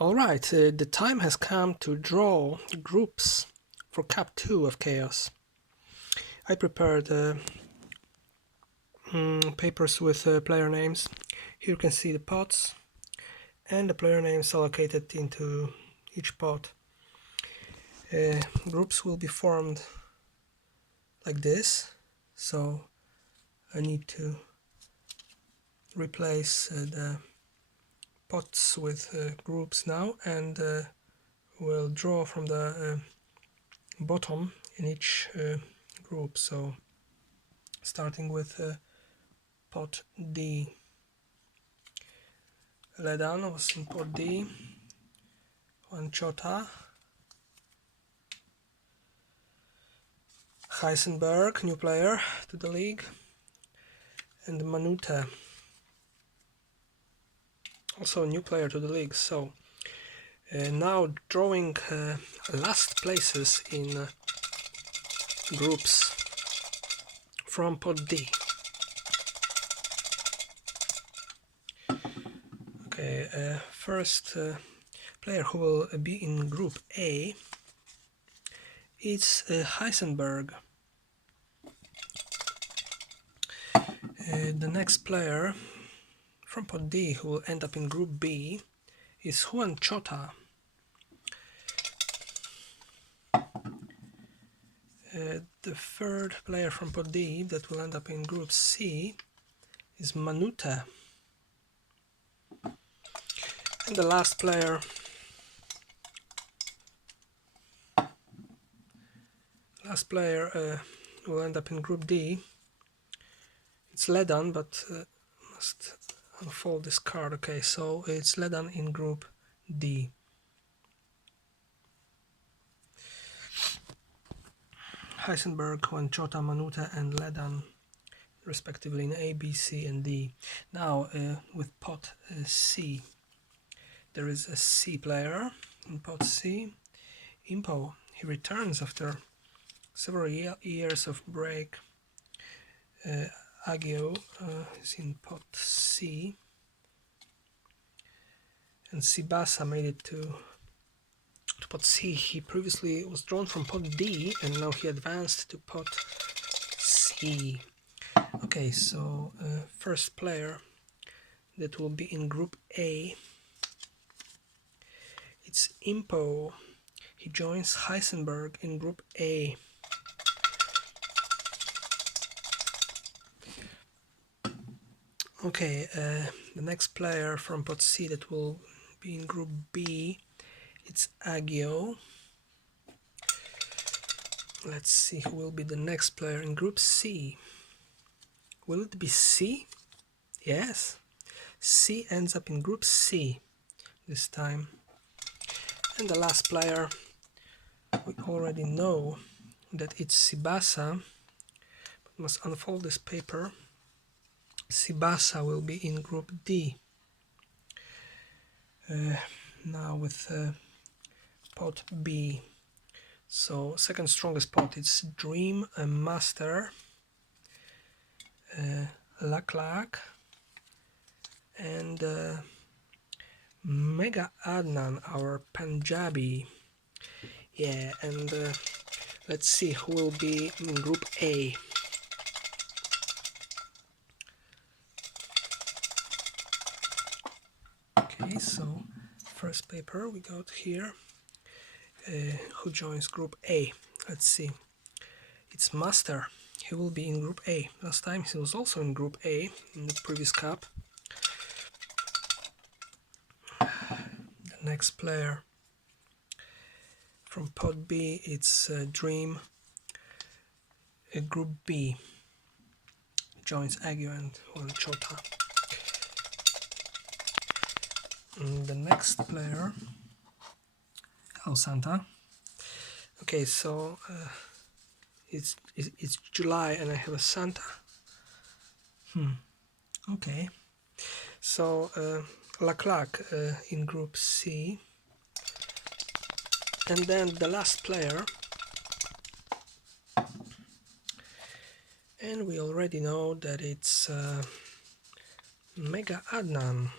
Alright, the time has come to draw groups for Cup 2 of Chaos. I prepared papers with player names. Here you can see the pots and the player names allocated into each pot. Groups will be formed like this, so I need to replace the pots with groups now, and we'll draw from the bottom in each group. So starting with pot D. Ledan was in pot D, Juan Chota, Heisenberg, new player to the league, and Manute, also a new player to the league. So now drawing last places in groups from pot D. Okay, first player who will be in group A is Heisenberg. The next player from pot D who will end up in group B is Juan Chota. The third player from pot D that will end up in group C is Manute. And the last player will end up in group D. It's Ledan, but must unfold this card. Okay, so it's Ledan in group D. Heisenberg, Juan Chota, Manute, and Ledan, respectively, in A, B, C, and D. Now, with pot C, there is a C player in pot C. Impo, he returns after several years of break. Agio is in pot C, and Sibasa made it to pot C. He previously was drawn from pot D, and now he advanced to pot C. Okay, so first player that will be in group A, it's Impo. He joins Heisenberg in group A. Okay, the next player from pot C that will be in group B, it's Agio. Let's see who will be the next player in group C. Will it be C? Yes, C ends up in group C this time. And the last player, we already know that it's Sibasa, but must unfold this paper. Sibasa will be in group D. Now with pot B. So second strongest pot, it's Dream Master, Lak, and Mega Adnan, our Punjabi. Yeah, and let's see who will be in group A. Okay, so first paper we got here. Who joins group A? Let's see. It's Master. He will be in group A. Last time he was also in group A in the previous cup. The next player from pot B, it's Dream. Group B joins Agio and Juan Chota. And the next player, hello Santa. Okay, so it's July and I have a Santa. Okay, so Lak in group C, and then the last player, and we already know that it's Mega Adnan.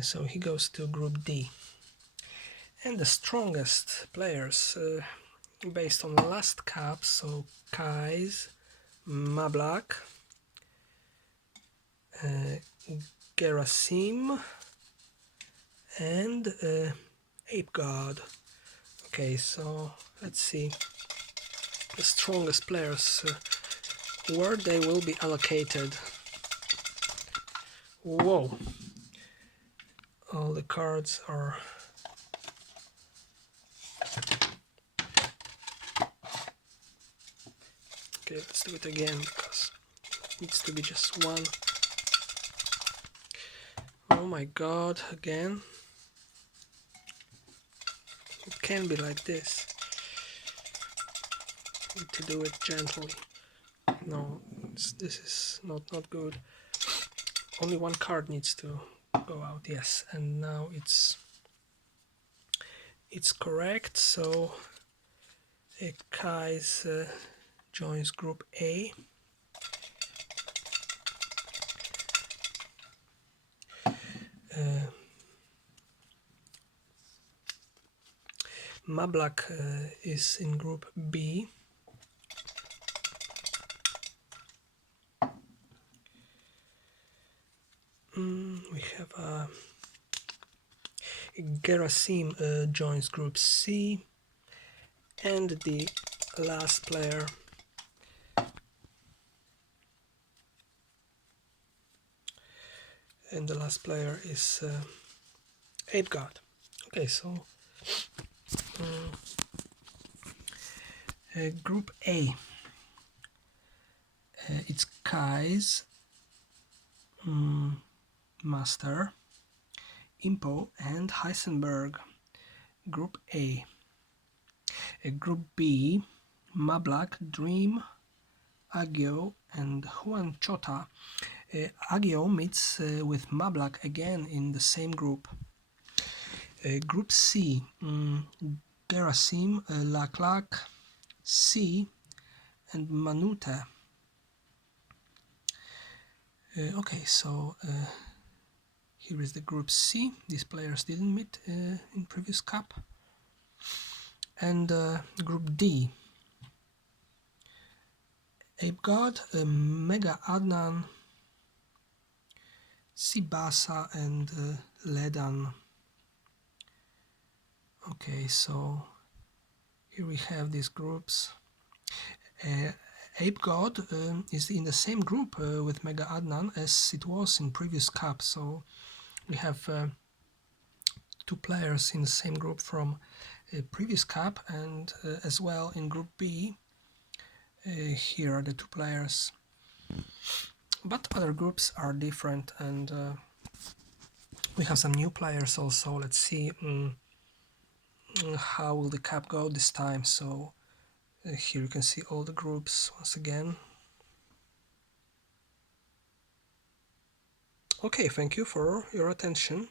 So he goes to Group D. And the strongest players based on the last cup, so Kais, Mablak, Gerasim, and Ape God. Okay, so let's see the strongest players, where they will be allocated. Whoa! All the cards are... Okay, let's do it again because it needs to be just one. Oh my god, again. It can be like this. Need to do it gently. No, this is not good. Only one card needs to go out. Yes, and now it's correct. So Kais joins Group A. Mablak is in Group B. We have Gerasim joins Group C, and the last player is Ape God. Okay, so Group A, it's Kais, Master, Impo, and Heisenberg. Group A. Group B, Mablak, Dream, Agio, and Juan Chota. Agio meets with Mablak again in the same group. Group C, Gerasim, Laklak, C, and Manute. Okay, so here is the Group C. These players didn't meet in previous cup. And Group D, Ape God, Mega Adnan, Sibasa, and Ledan. Okay, so here we have these groups. Ape God is in the same group with Mega Adnan as it was in previous cup, so we have two players in the same group from previous cup, and as well in Group B. Here are the two players, but other groups are different, and we have some new players also. Let's see how will the cup go this time. So here you can see all the groups once again. Okay, thank you for your attention.